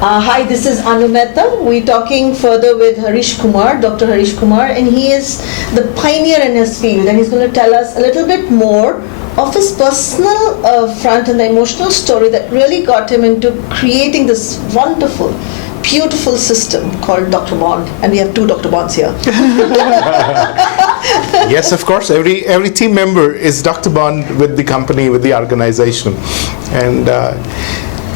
Hi, this is Anu Mehta. We're talking further with Harish Kumar, Dr. Harish Kumar, and he is the pioneer in his field, and he's going to tell us a little bit more of his personal front and the emotional story that really got him into creating this wonderful, beautiful system called Dr. Bond, and we have two Dr. Bonds here. Yes, of course. Every team member is Dr. Bond with the company, with the organization, and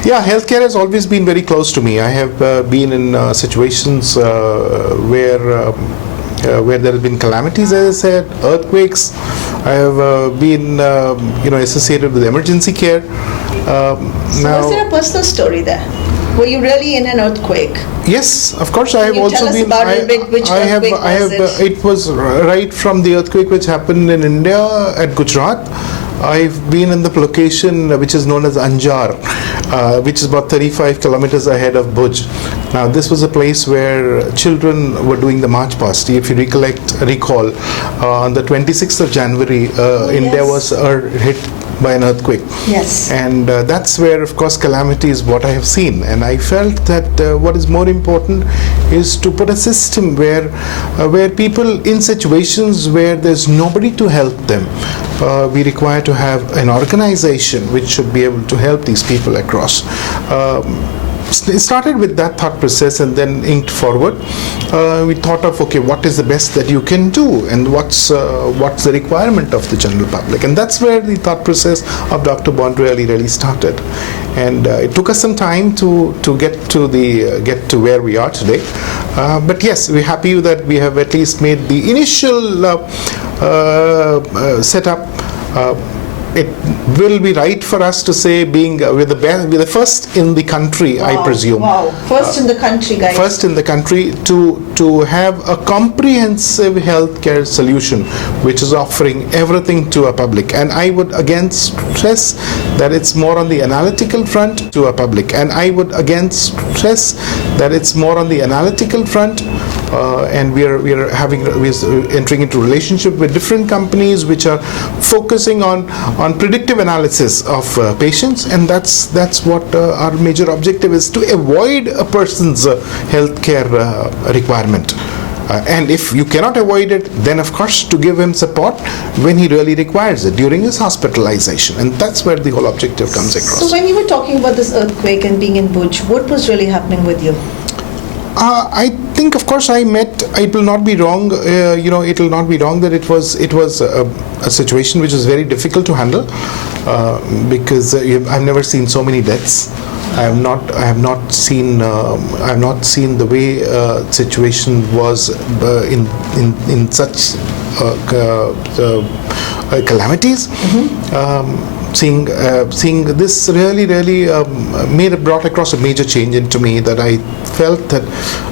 healthcare has always been very close to me. I have been in situations where there have been calamities, as I said, earthquakes. I have been, associated with emergency care. So was there a personal story there? Were you really in an earthquake? Yes, of course. I have also tell us been. About which earthquake was it? It was right from the earthquake which happened in India at Gujarat. I've been in the location which is known as Anjar, which is about 35 kilometers ahead of Bhuj. Now, this was a place where children were doing the march past. If you recall, on the 26th of January, India was hit by an earthquake. Yes. And that's where, of course, calamity is what I have seen. And I felt that what is more important is to put a system where people in situations where there's nobody to help them, we require to have an organization which should be able to help these people across. It started with that thought process and then inked forward. We thought of, okay, what is the best that you can do and what's the requirement of the general public, and that's where the thought process of Dr. Bond really started. And it took us some time to get to where we are today. But yes, we're happy that we have at least made the initial setup. It will be right for us to say we're the first in the country, wow, I presume. Wow, first in the country, guys. First in the country to have a comprehensive healthcare solution which is offering everything to a public. And I would again stress that it's more on the analytical front to a public. And I would again stress that it's more on the analytical front. And we're entering into relationship with different companies which are focusing on predictive analysis of patients, and that's what our major objective is, to avoid a person's healthcare requirement. And if you cannot avoid it, then of course to give him support when he really requires it during his hospitalization, and that's where the whole objective comes across. So when you were talking about this earthquake and being in Bhuj, what was really happening with you? I think, of course, it will not be wrong. It will not be wrong that it was a situation which was very difficult to handle because I've never seen so many deaths. I have not seen the way situation was in such calamities. Mm-hmm. Seeing this really brought across a major change into me, that I felt that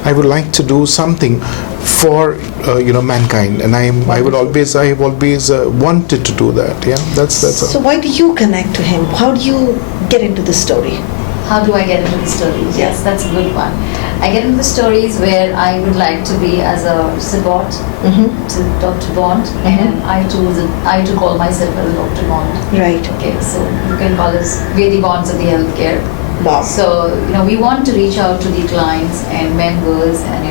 I would like to do something for mankind, and I have always wanted to do that. Yeah, that's. So why do you connect to him? How do you get into the story? How do I get into the stories? Yes, that's a good one. I get into the stories where I would like to be as a support to Dr. Bond, and I too call myself as Dr. Bond. Right. Okay, so you can call us we're the bonds of the healthcare. Wow. So we want to reach out to the clients and members, and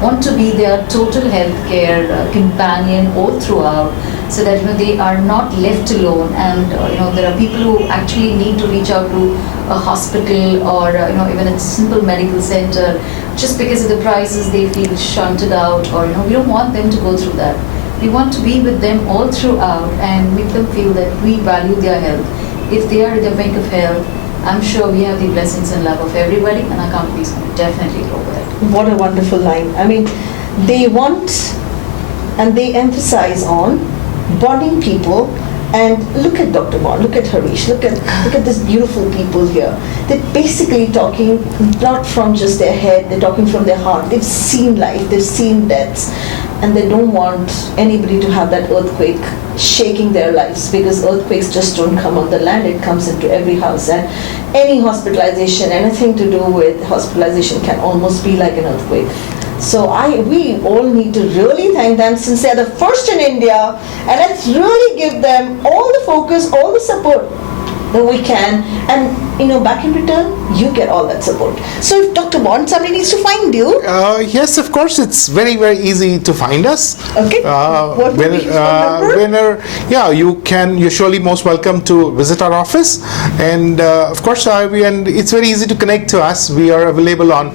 want to be their total healthcare companion all throughout, so that they are not left alone, and there are people who actually need to reach out to a hospital or even a simple medical center just because of the prices. They feel shunted out, or we don't want them to go through that. We want to be with them all throughout and make them feel that we value their health. If they are in the brink of health, I'm sure we have the blessings and love of everybody, and our company is going to definitely grow with it. What a wonderful line. I mean, they want and they emphasize on bonding people. And look at Dr. Bond, look at Harish, look at these beautiful people here. They're basically talking not from just their head, they're talking from their heart. They've seen life, they've seen deaths, and they don't want anybody to have that earthquake shaking their lives, because earthquakes just don't come on the land, it comes into every house. And any hospitalization, anything to do with hospitalization can almost be like an earthquake. So we all need to really thank them, since they're the first in India, and let's really give them all the focus, all the support we can, and back in return, you get all that support. So if Dr. Bond somebody needs to find you, Yes, of course, it's very, very easy to find us. okay, what would be his phone number? You're surely most welcome to visit our office, and of course, and it's very easy to connect to us. We are available on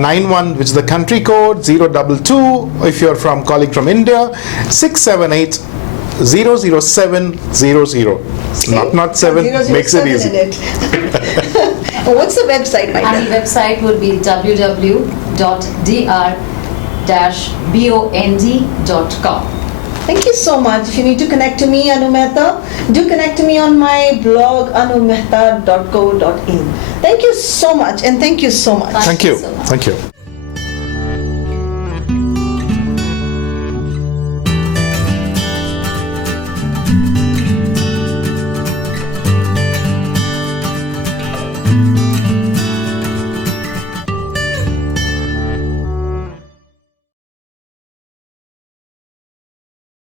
91, which is the country code, 022 if you're calling from India, 678 00700. Not 7, makes it easy. What's the website, my And the dear? website would be www.dr-bond.com. Thank you so much. If you need to connect to me, Anu Mehta, do connect to me on my blog, anumehta.co.in. Thank you so much, and thank you so much. Thank Thank you you. so much. Thank you.